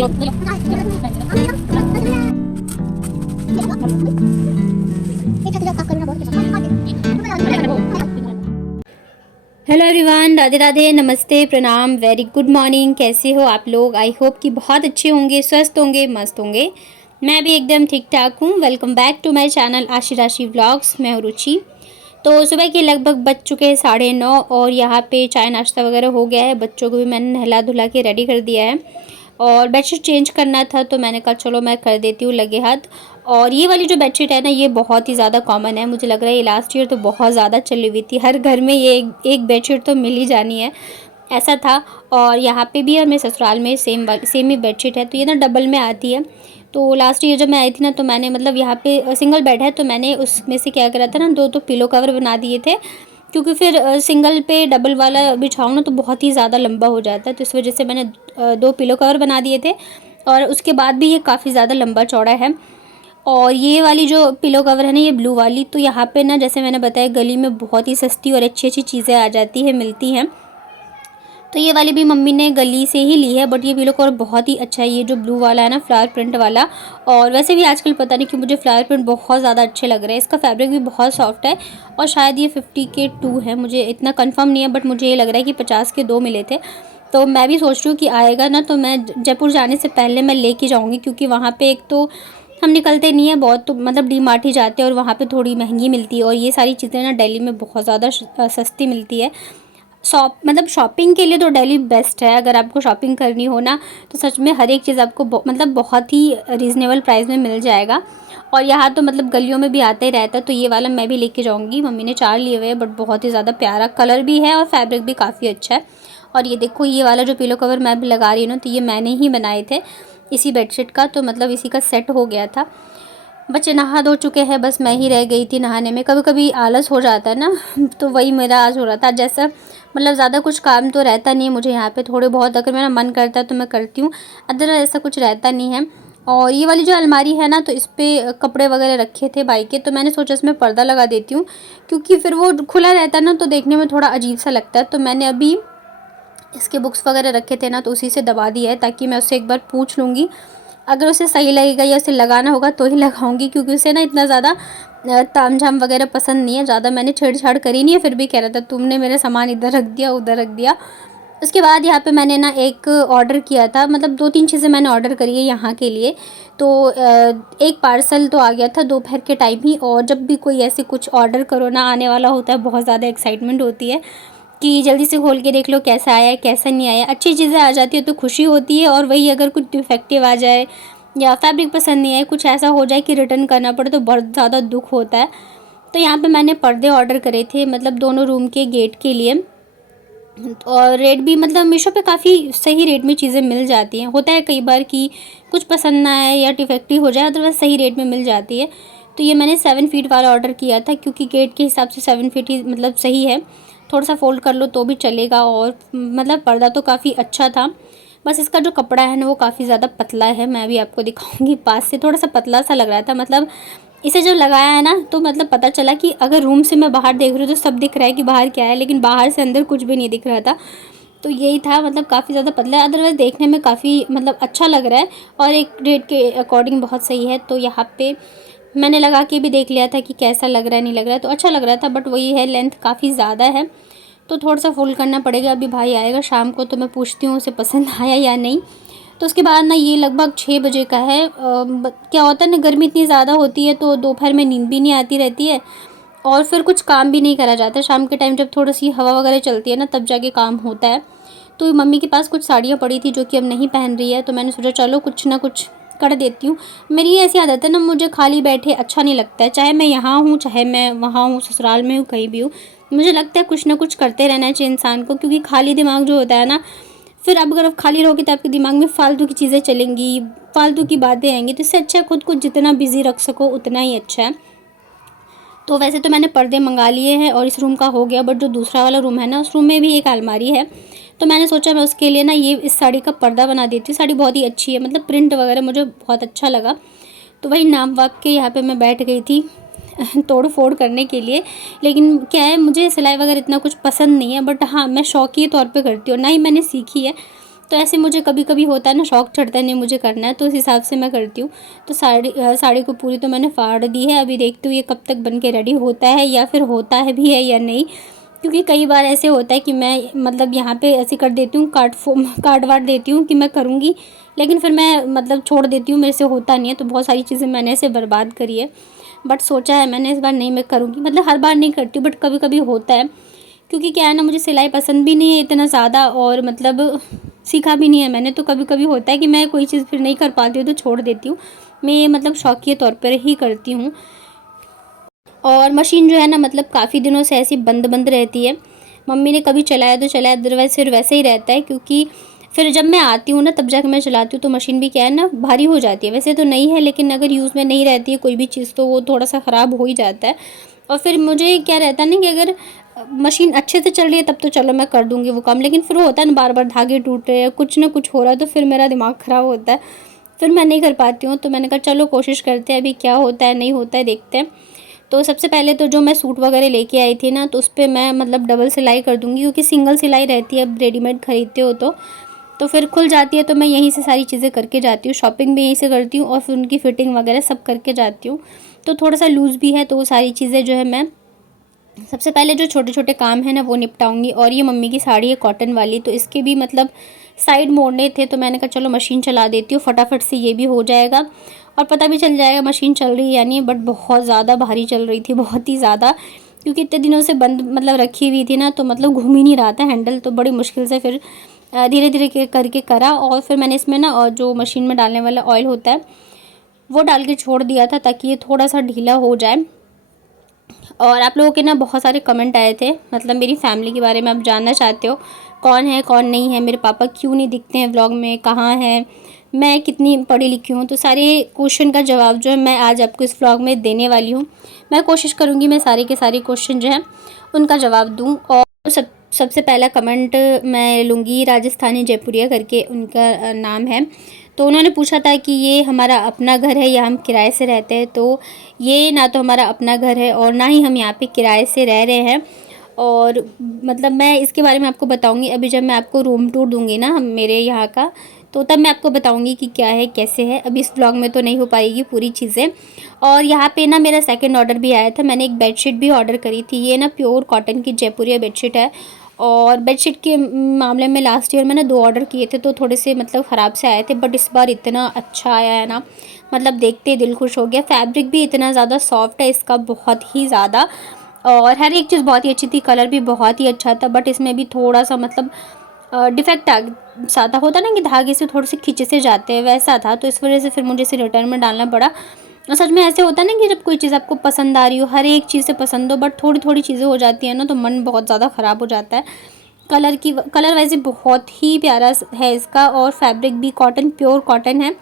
Hello everyone, Radhe Radhe, नमस्ते, प्रणाम, very good morning. कैसे हो आप लोग? आई होप कि बहुत अच्छे होंगे, स्वस्थ होंगे, मस्त होंगे। मैं भी एकदम ठीक ठाक हूँ। Welcome back to my channel Aashi Rashi vlogs. मैं हूँ रुचि। तो सुबह के लगभग बज चुके हैं 9:30 और यहाँ पे चाय नाश्ता वगैरह हो गया है। बच्चों को भी मैंने नहला धुला के रेडी कर दिया है और बेडशीट चेंज करना था तो मैंने कहा चलो मैं कर देती हूँ लगे हाथ। और ये वाली जो बेडशीट है ना, ये बहुत ही ज़्यादा कॉमन है। मुझे लग रहा है ये लास्ट ईयर तो बहुत ज़्यादा चली हुई थी। हर घर में ये एक बेडशीट तो मिल ही जानी है, ऐसा था। और यहाँ पे भी हमें ससुराल में सेम ही बेडशीट है, तो ये ना डबल में आती है। तो लास्ट ईयर जब मैं आई थी ना, तो मैंने मतलब यहाँ पे सिंगल बेड है तो मैंने उसमें से क्या करा था ना, दो तो पिलो कवर बना दिए थे, क्योंकि फिर सिंगल पे डबल वाला बिछाऊँ ना तो बहुत ही ज़्यादा लंबा हो जाता है। तो इस वजह से मैंने दो पिलो कवर बना दिए थे और उसके बाद भी ये काफ़ी ज़्यादा लंबा चौड़ा है। और ये वाली जो पिलो कवर है ना, ये ब्लू वाली, तो यहाँ पे ना जैसे मैंने बताया गली में बहुत ही सस्ती और अच्छी अच्छी चीज़ें आ जाती है, मिलती हैं। तो ये वाली भी मम्मी ने गली से ही ली है, बट ये पिलो कवर बहुत ही अच्छा है। ये जो ब्लू वाला है ना, फ्लावर प्रिंट वाला। और वैसे भी आजकल पता नहीं क्यों मुझे फ्लावर प्रिंट बहुत ज़्यादा अच्छे लग रहे हैं। इसका फैब्रिक भी बहुत सॉफ्ट है और शायद ये 50 के 2 है, मुझे इतना कंफर्म नहीं है, बट मुझे ये लग रहा है कि 50 के 2 मिले थे। तो मैं भी सोच रही हूँ कि आएगा ना तो मैं जयपुर जाने से पहले मैं लेके जाऊँगी, क्योंकि वहाँ पे एक तो हम निकलते नहीं है बहुत, तो मतलब डी मार्ट ही जाते हैं और वहाँ पे थोड़ी महंगी मिलती है। और ये सारी चीज़ें ना दिल्ली में बहुत ज़्यादा सस्ती मिलती है। मतलब शॉपिंग के लिए तो दिल्ली बेस्ट है। अगर आपको शॉपिंग करनी हो ना, तो सच में हर एक चीज़ आपको मतलब बहुत ही रीज़नेबल प्राइस में मिल जाएगा। और यहाँ तो मतलब गलियों में भी आता ही रहता है। तो ये वाला मैं भी लेके जाऊँगी। मम्मी ने 4 लिए हुए हैं, बट बहुत ही ज़्यादा प्यारा कलर भी है और फैब्रिक भी काफ़ी अच्छा है। और ये देखो, ये वाला जो पिलो कवर मैं भी लगा रही हूँ ना, तो ये मैंने ही बनाए थे इसी बेडशीट का, तो मतलब इसी का सेट हो गया था। बच्चे नहा धो चुके हैं, बस मैं ही रह गई थी नहाने में। कभी कभी आलस हो जाता है ना, तो वही मेरा आज हो रहा था। जैसा मतलब ज़्यादा कुछ काम तो रहता नहीं है मुझे यहाँ पे, थोड़े बहुत अगर मेरा मन करता है तो मैं करती हूँ, अदर ऐसा कुछ रहता नहीं है। और ये वाली जो अलमारी है ना, तो इस पर कपड़े वगैरह रखे थे भाई के, तो मैंने सोचा इसमें पर्दा लगा देती हूँ, क्योंकि फिर वो खुला रहता है ना तो देखने में थोड़ा अजीब सा लगता है। तो मैंने अभी इसके बुक्स वगैरह रखे थे ना, तो उसी से दबा दिया है, ताकि मैं उससे एक बार पूछ लूँगी। अगर उसे सही लगेगा या उसे लगाना होगा तो ही लगाऊंगी, क्योंकि उसे ना इतना ज़्यादा ताम झाम वगैरह पसंद नहीं है। ज़्यादा मैंने छेड़छाड़ करी नहीं है, फिर भी कह रहा था तुमने मेरा सामान इधर रख दिया, उधर रख दिया। उसके बाद यहाँ पे मैंने ना एक ऑर्डर किया था, मतलब 2-3 चीज़ें मैंने ऑर्डर करी है यहाँ के लिए। तो एक पार्सल तो आ गया था दोपहर के टाइम ही। और जब भी कोई ऐसे कुछ ऑर्डर करो ना, आने वाला होता है, बहुत ज़्यादा एक्साइटमेंट होती है कि जल्दी से खोल के देख लो कैसा आया है कैसा नहीं आया। अच्छी चीज़ें आ जाती है तो खुशी होती है, और वही अगर कुछ डिफेक्टिव आ जाए या फैब्रिक पसंद नहीं आए, कुछ ऐसा हो जाए कि रिटर्न करना पड़े, तो बहुत ज़्यादा दुख होता है। तो यहाँ पे मैंने पर्दे ऑर्डर करे थे, मतलब दोनों रूम के गेट के लिए। और रेट भी मतलब मीशो पे काफ़ी सही रेट में चीज़ें मिल जाती हैं। होता है कई बार कि कुछ पसंद ना आए या डिफेक्टिव हो जाए, अदरवाइज़ सही रेट में मिल जाती है। तो ये मैंने 7 फीट वाला ऑर्डर किया था, क्योंकि गेट के हिसाब से 7 फीट ही मतलब सही है। थोड़ा सा फोल्ड कर लो तो भी चलेगा। और मतलब पर्दा तो काफ़ी अच्छा था, बस इसका जो कपड़ा है ना वो काफ़ी ज़्यादा पतला है। मैं भी आपको दिखाऊंगी पास से, थोड़ा सा पतला सा लग रहा था। मतलब इसे जब लगाया है ना, तो मतलब पता चला कि अगर रूम से मैं बाहर देख रही हूँ तो सब दिख रहा है कि बाहर क्या है, लेकिन बाहर से अंदर कुछ भी नहीं दिख रहा था। तो यही था, मतलब काफ़ी ज़्यादा पतला है, अदरवाइज़ देखने में काफ़ी मतलब अच्छा लग रहा है और एक रेट के अकॉर्डिंग बहुत सही है। तो यहाँ पे मैंने लगा के भी देख लिया था कि कैसा लग रहा है, नहीं लग रहा है, तो अच्छा लग रहा था। बट वही है, लेंथ काफ़ी ज़्यादा है, तो थोड़ा सा फोल्ड करना पड़ेगा। अभी भाई आएगा शाम को, तो मैं पूछती हूँ उसे पसंद आया या नहीं। तो उसके बाद ना, ये लगभग 6 बजे का है। क्या होता है ना, गर्मी इतनी ज़्यादा होती है तो दोपहर में नींद भी नहीं आती रहती है, और फिर कुछ काम भी नहीं करा जाता। शाम के टाइम जब थोड़ी सी हवा वगैरह चलती है ना, तब जाके काम होता है। तो मम्मी के पास कुछ साड़ियाँ पड़ी थी जो कि अब नहीं पहन रही है, तो मैंने सोचा चलो कुछ ना कुछ कर देती हूँ। मेरी ऐसी आदत है ना, मुझे खाली बैठे अच्छा नहीं लगता है, चाहे मैं यहाँ हूँ चाहे मैं वहाँ हूँ, ससुराल में हूँ, कहीं भी हूँ। मुझे लगता है कुछ ना कुछ करते रहना चाहिए इंसान को, क्योंकि खाली दिमाग जो होता है ना, फिर अब अगर आप खाली रहोगे तो आपके दिमाग में फालतू की चीज़ें चलेंगी, फालतू की बातें आएंगी। तो इससे अच्छा है खुद को जितना बिजी रख सको उतना ही अच्छा है। तो वैसे तो मैंने पर्दे मंगा लिए हैं और इस रूम का हो गया, बट जो दूसरा वाला रूम है ना, उस रूम में भी एक अलमारी है। तो मैंने सोचा मैं उसके लिए ना ये इस साड़ी का पर्दा बना देती हूँ। साड़ी बहुत ही अच्छी है, मतलब प्रिंट वगैरह मुझे बहुत अच्छा लगा। तो वही नाप वाप के यहाँ पे मैं बैठ गई थी तोड़ फोड़ करने के लिए। लेकिन क्या है, मुझे सिलाई वगैरह इतना कुछ पसंद नहीं है, बट हाँ मैं शौकीय तौर पे करती हूँ, ना ही मैंने सीखी है। तो ऐसे मुझे कभी कभी होता है ना, शौक चढ़ता है नहीं मुझे करना है, तो उस हिसाब से मैं करती हूँ। तो साड़ी को पूरी तो मैंने फाड़ दी है। अभी देखती हूँ ये कब तक बन के रेडी होता है, या फिर होता है भी है या नहीं। क्योंकि कई बार ऐसे होता है कि मैं मतलब यहाँ पे ऐसे कर देती हूँ, काट वाट देती हूँ कि मैं करूँगी, लेकिन फिर मैं मतलब छोड़ देती हूँ, मेरे से होता नहीं है। तो बहुत सारी चीज़ें मैंने ऐसे बर्बाद करी है, बट सोचा है मैंने इस बार नहीं मैं करूँगी। मतलब हर बार नहीं करती हूँ, बट कभी कभी होता है। क्योंकि क्या है ना, मुझे सिलाई पसंद भी नहीं है इतना ज़्यादा, और मतलब सीखा भी नहीं है मैंने। तो कभी कभी होता है कि मैं कोई चीज़ फिर नहीं कर पाती हूँ तो छोड़ देती हूँ। मैं ये मतलब शौकिया तौर पर ही करती हूँ। और मशीन जो है ना, मतलब काफ़ी दिनों से ऐसी बंद बंद रहती है। मम्मी ने कभी चलाया तो चलाया, अदरवाइज़ फिर वैसे ही रहता है। क्योंकि फिर जब मैं आती हूँ ना, तब जाकर मैं चलाती हूँ, तो मशीन भी क्या है ना, भारी हो जाती है। वैसे तो नहीं है, लेकिन अगर यूज़ में नहीं रहती है कोई भी चीज़ तो वो थोड़ा सा ख़राब हो ही जाता है। और फिर मुझे क्या रहता है ना कि अगर मशीन अच्छे से चल रही है तब तो चलो मैं कर दूँगी वो काम, लेकिन फिर वो होता है ना, बार बार धागे टूट रहे हैं, कुछ ना कुछ हो रहा है, तो फिर मेरा दिमाग ख़राब होता है, फिर मैं नहीं कर पाती हूँ। तो मैंने कहा चलो कोशिश करते हैं, अभी क्या होता है नहीं होता है देखते हैं। तो सबसे पहले तो जो मैं सूट वगैरह लेके आई थी ना, तो उस पे मैं मतलब डबल सिलाई कर दूँगी, क्योंकि सिंगल सिलाई रहती है अब रेडीमेड ख़रीदते हो तो फिर खुल जाती है। तो मैं यहीं से सारी चीज़ें करके जाती हूँ, शॉपिंग भी यहीं से करती हूँ, और फिर उनकी फ़िटिंग वगैरह सब करके जाती हूँ। तो थोड़ा सा लूज़ भी है, तो वो सारी चीज़ें जो है मैं सबसे पहले जो छोटे छोटे काम है ना वो निपटाऊंगी। और ये मम्मी की साड़ी है कॉटन वाली, तो इसके भी मतलब साइड मोड़ने थे, तो मैंने कहा चलो मशीन चला देती हूँ, फटाफट से ये भी हो जाएगा और पता भी चल जाएगा मशीन चल रही है या नहीं। बट बहुत ज़्यादा भारी चल रही थी, बहुत ही ज़्यादा, क्योंकि इतने दिनों से बंद मतलब रखी हुई थी ना, तो मतलब घूम ही नहीं रहा था हैंडल। तो बड़ी मुश्किल से फिर धीरे धीरे करके करा। और फिर मैंने इसमें ना, और जो मशीन में डालने वाला ऑयल होता है वो डाल के छोड़ दिया था, ताकि ये थोड़ा सा ढीला हो जाए। और आप लोगों के ना बहुत सारे कमेंट आए थे, मतलब मेरी फैमिली के बारे में आप जानना चाहते हो, कौन है कौन नहीं है, मेरे पापा क्यों नहीं दिखते हैं व्लॉग में, कहाँ हैं, मैं कितनी पढ़ी लिखी हूँ। तो सारे क्वेश्चन का जवाब जो है मैं आज आपको इस व्लॉग में देने वाली हूँ। मैं कोशिश करूँगी मैं सारे के सारे क्वेश्चन जो हैं उनका जवाब दूँ। और सबसे पहला कमेंट मैं लूँगी, राजस्थानी जयपुरिया करके उनका नाम है। तो उन्होंने पूछा था कि ये हमारा अपना घर है या हम किराए से रहते हैं। तो ये ना तो हमारा अपना घर है और ना ही हम यहाँ पे किराए से रह रहे हैं। और मतलब मैं इसके बारे में आपको बताऊंगी अभी, जब मैं आपको रूम टूर दूंगी ना हम मेरे यहाँ का, तो तब मैं आपको बताऊंगी कि क्या है कैसे है। अभी इस व्लॉग में तो नहीं हो पाएगी पूरी चीज़ें। और यहाँ पे ना मेरा सेकंड ऑर्डर भी आया था, मैंने एक बेडशीट भी ऑर्डर करी थी। ये ना प्योर कॉटन की जयपुरिया बेडशीट है। और बेडशीट के मामले में लास्ट ईयर मैंने 2 ऑर्डर किए थे, तो थोड़े से मतलब ख़राब से आए थे, बट इस बार इतना अच्छा आया है ना, मतलब देखते ही दिल खुश हो गया। फैब्रिक भी इतना ज़्यादा सॉफ्ट है इसका, बहुत ही ज़्यादा, और हर एक चीज़ बहुत ही अच्छी थी, कलर भी बहुत ही अच्छा था। बट इसमें भी थोड़ा सा मतलब डिफेक्ट आ सा था, होता ना कि धागे से थोड़े से खींचे से जाते हैं, वैसा था। तो इस वजह से फिर मुझे इसे रिटर्न में डालना पड़ा। और सच में ऐसे होता है ना कि जब कोई चीज़ आपको पसंद आ रही हो, हर एक चीज़ से पसंद हो, बट थोड़ी थोड़ी चीज़ें हो जाती हैं ना, तो मन बहुत ज़्यादा ख़राब हो जाता है। कलर वैसे बहुत ही प्यारा है इसका, और फैब्रिक भी कॉटन, प्योर कॉटन है।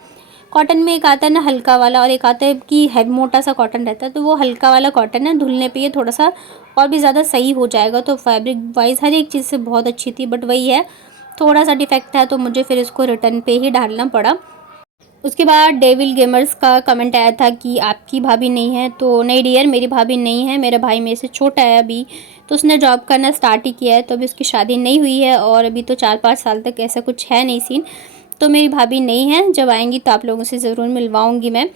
कॉटन में एक आता है ना हल्का वाला, और एक आता है कि हैवी मोटा सा कॉटन रहता है, तो वो हल्का वाला कॉटन है, धुलने पे ये थोड़ा सा और भी ज़्यादा सही हो जाएगा। तो फैब्रिक वाइज हर एक चीज़ से बहुत अच्छी थी, बट वही है थोड़ा सा डिफेक्ट है, तो मुझे फिर इसको रिटर्न पे ही डालना पड़ा। उसके बाद डेविल गेमर्स का कमेंट आया था कि आपकी भाभी नहीं है। तो नहीं डियर, मेरी भाभी नहीं है, मेरा भाई मेरे से छोटा है अभी, तो उसने जॉब करना स्टार्ट ही किया है, तो अभी उसकी शादी नहीं हुई है, और अभी तो 4-5 साल तक ऐसा कुछ है नहीं सीन। तो मेरी भाभी नहीं है, जब आएंगी तो आप लोगों से ज़रूर मिलवाऊंगी मैं।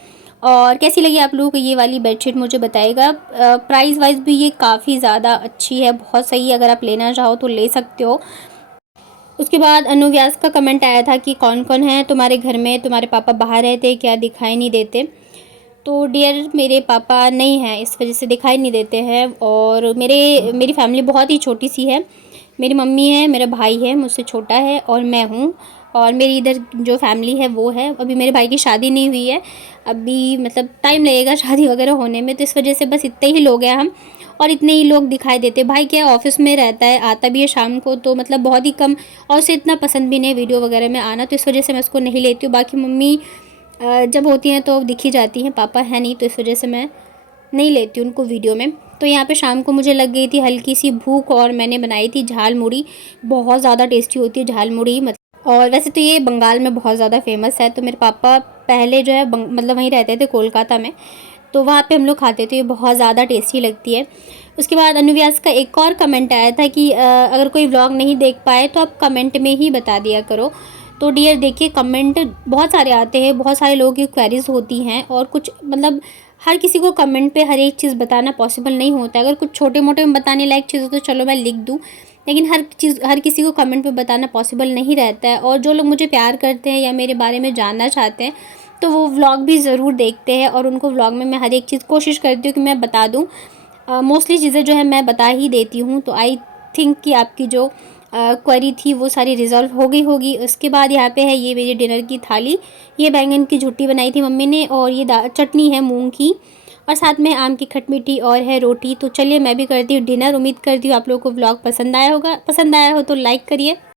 और कैसी लगी आप लोगों को ये वाली बेडशीट मुझे बताइएगा। प्राइस वाइज भी ये काफ़ी ज़्यादा अच्छी है, बहुत सही है, अगर आप लेना चाहो तो ले सकते हो। उसके बाद अनुव्यास का कमेंट आया था कि कौन कौन है तुम्हारे घर में, तुम्हारे पापा बाहर रहते क्या, दिखाई नहीं देते। तो डियर, मेरे पापा नहीं हैं, इस वजह से दिखाई नहीं देते हैं। और मेरी फैमिली बहुत ही छोटी सी है। मेरी मम्मी है, मेरा भाई है मुझसे छोटा है, और मैं हूँ। और मेरी इधर जो फैमिली है वो है। अभी मेरे भाई की शादी नहीं हुई है, अभी मतलब टाइम लगेगा शादी वगैरह होने में, तो इस वजह से बस इतने ही लोग हैं हम, और इतने ही लोग दिखाई देते। भाई क्या ऑफिस में रहता है, आता भी है शाम को, तो मतलब बहुत ही कम, और उसे इतना पसंद भी नहीं वीडियो वगैरह में आना, तो इस वजह से मैं उसको नहीं लेती हूँ। बाकी मम्मी जब होती हैं तो दिखी जाती हैं, पापा है नहीं, तो इस वजह से मैं नहीं लेती उनको वीडियो में। तो यहाँ पे शाम को मुझे लग गई थी हल्की सी भूख, और मैंने बनाई थी झाल मुड़ी। बहुत ज़्यादा टेस्टी होती है झाल मुड़ी, और वैसे तो ये बंगाल में बहुत ज़्यादा फेमस है। तो मेरे पापा पहले जो है मतलब वहीं रहते थे कोलकाता में, तो वहाँ पे हम लोग खाते थे, ये बहुत ज़्यादा टेस्टी लगती है। उसके बाद अनुव्यास का एक और कमेंट आया था कि अगर कोई व्लॉग नहीं देख पाए तो आप कमेंट में ही बता दिया करो। तो डियर देखिए कमेंट बहुत सारे आते हैं, बहुत सारे लोगों की क्वेरीज़ होती हैं और कुछ मतलब हर किसी को कमेंट पे हर एक चीज़ बताना पॉसिबल नहीं होता है। अगर कुछ छोटे-मोटे में बताने लायक चीज़ हो तो चलो मैं लिख दूँ, लेकिन हर चीज़ हर किसी को कमेंट पे बताना पॉसिबल नहीं रहता है। और जो लोग मुझे प्यार करते हैं या मेरे बारे में जानना चाहते हैं, तो वो व्लॉग भी ज़रूर देखते हैं और उनको व्लॉग में मैं हर एक चीज़ कोशिश करती हूँ कि मैं बता दूँ। मोस्टली चीज़ें जो है मैं बता ही देती हूँ। तो आई थिंक कि आपकी जो क्वेरी थी वो सारी रिज़ॉल्व हो गई होगी। उसके बाद यहाँ पे है ये मेरी डिनर की थाली। ये बैंगन की झुट्टी बनाई थी मम्मी ने और ये चटनी है मूंग की और साथ में आम की खटमिठी और है रोटी। तो चलिए मैं भी करती हूँ डिनर। उम्मीद करती हूँ आप लोगों को व्लॉग पसंद आया होगा। पसंद आया हो तो लाइक करिए।